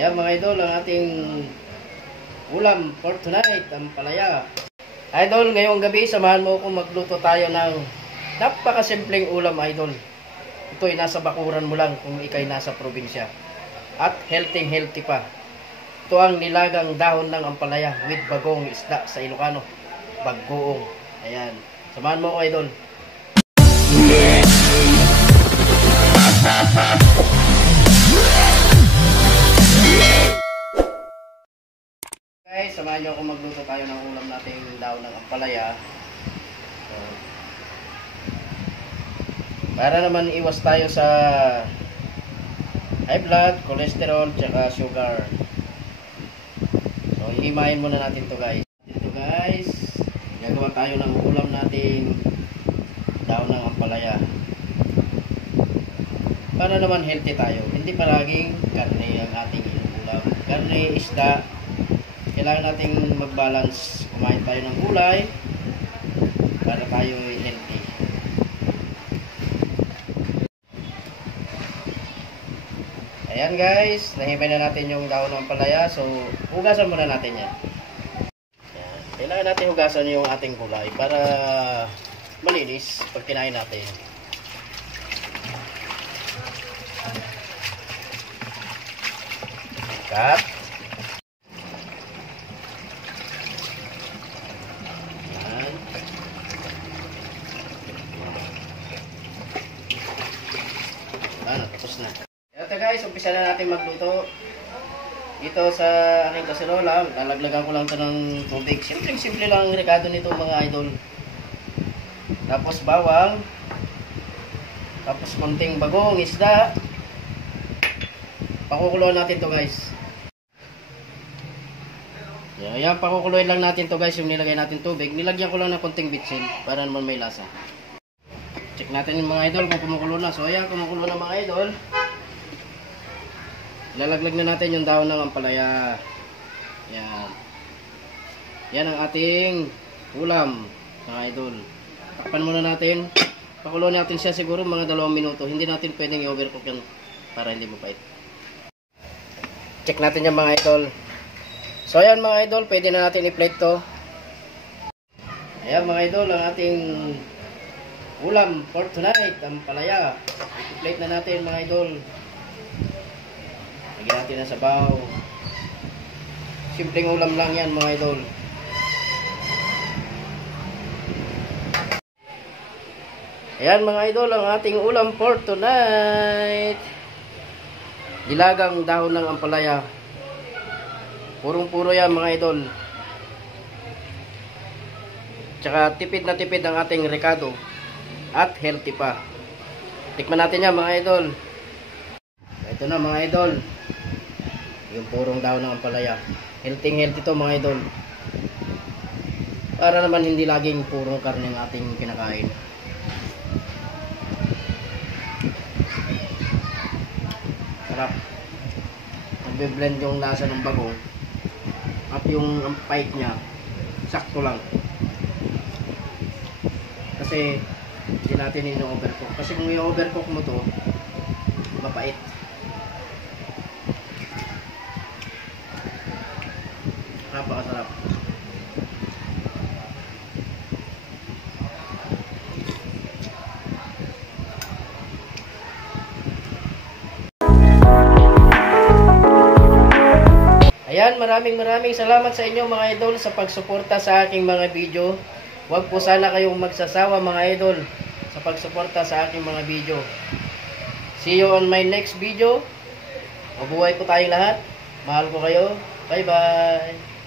Ayan mga idol, ang ating ulam for tonight, ang palaya. Idol, ngayong gabi, samahan mo kung magluto tayo ng napakasimpleng ulam, idol. Ito ay nasa bakuran mo lang kung ikay nasa probinsya. At healthy pa. Ito ang nilagang dahon ng ampalaya with bagong isda sa Ilocano. Bagoong. Ayan. Samahan mo ko, idol. Guys, samahan nyo kung magluto tayo ng ulam natin dahon ng ampalaya. So, para naman iwas tayo sa high blood, cholesterol, tsaka sugar. So, hihimayin muna natin to guys. Ito guys, gagawa tayo ng ulam natin dahon ng ampalaya. Para naman healthy tayo. Hindi palaging karne ang ating ulam. Karne, isda. Kailangan nating mag-balance. Kumain tayo ng gulay para tayo healthy. Ayan guys, nahimay na natin yung dahon ng ampalaya. So, hugasan muna natin yan. Ayan. Kailangan natin hugasan yung ating gulay para malinis pag kinain natin. Cut. Ayan. Ayan, tapos na. Ito guys, umpisa na natin magluto. Dito sa aking kaserola, lalaglagan ko lang ito ng tubig. Simple lang ang rekado nito mga idol. Tapos bawang. Tapos konting bagong isda. Pakukuluan natin to guys. Ayan, pakukuluin lang natin to guys yung nilagay natin tubig. Nilagyan ko lang ng konting bitsin para naman may lasa. Check natin yung mga idol kung kumukulo na. So ayan, kumukulo na mga idol. Ilalaglag na natin yung dahon ng ampalaya. Yan. Yan ang ating ulam mga idol. Takpan muna natin. Pakuluan natin siya siguro mga 2 minuto. Hindi natin pwedeng i-overcook yan para hindi mapait. Check natin yung mga idol. So ayan mga idol, pwede na natin i-plate to. Ayan mga idol, ang ating ulam for tonight, ang palaya. I-plate na natin mga idol. Lagyan natin na sabaw. Simpleng ulam lang yan mga idol. Ayan mga idol, ang ating ulam for tonight. Dilagang dahon ng ampalaya. Purong-puro yan mga idol. Tsaka tipid na tipid ang ating rekado. At healthy pa. Tikman natin yan mga idol. Ito na mga idol. Yung purong dahon ng ampalaya. Healthy to mga idol. Para naman hindi laging purong karne ang ating kinakain. Sarap. Nagbe-blend yung lasa ng bagong. At yung pait niya, sakto lang. Kasi hindi natin i-overcook. Kasi kung i-overcook mo to, mapait. Napakasarap. Ayan, maraming salamat sa inyo mga idol sa pagsuporta sa aking mga video. Huwag po sana kayong magsasawa mga idol sa pagsuporta sa aking mga video. See you on my next video. Mabuhay po tayong lahat. Mahal ko kayo. Bye bye.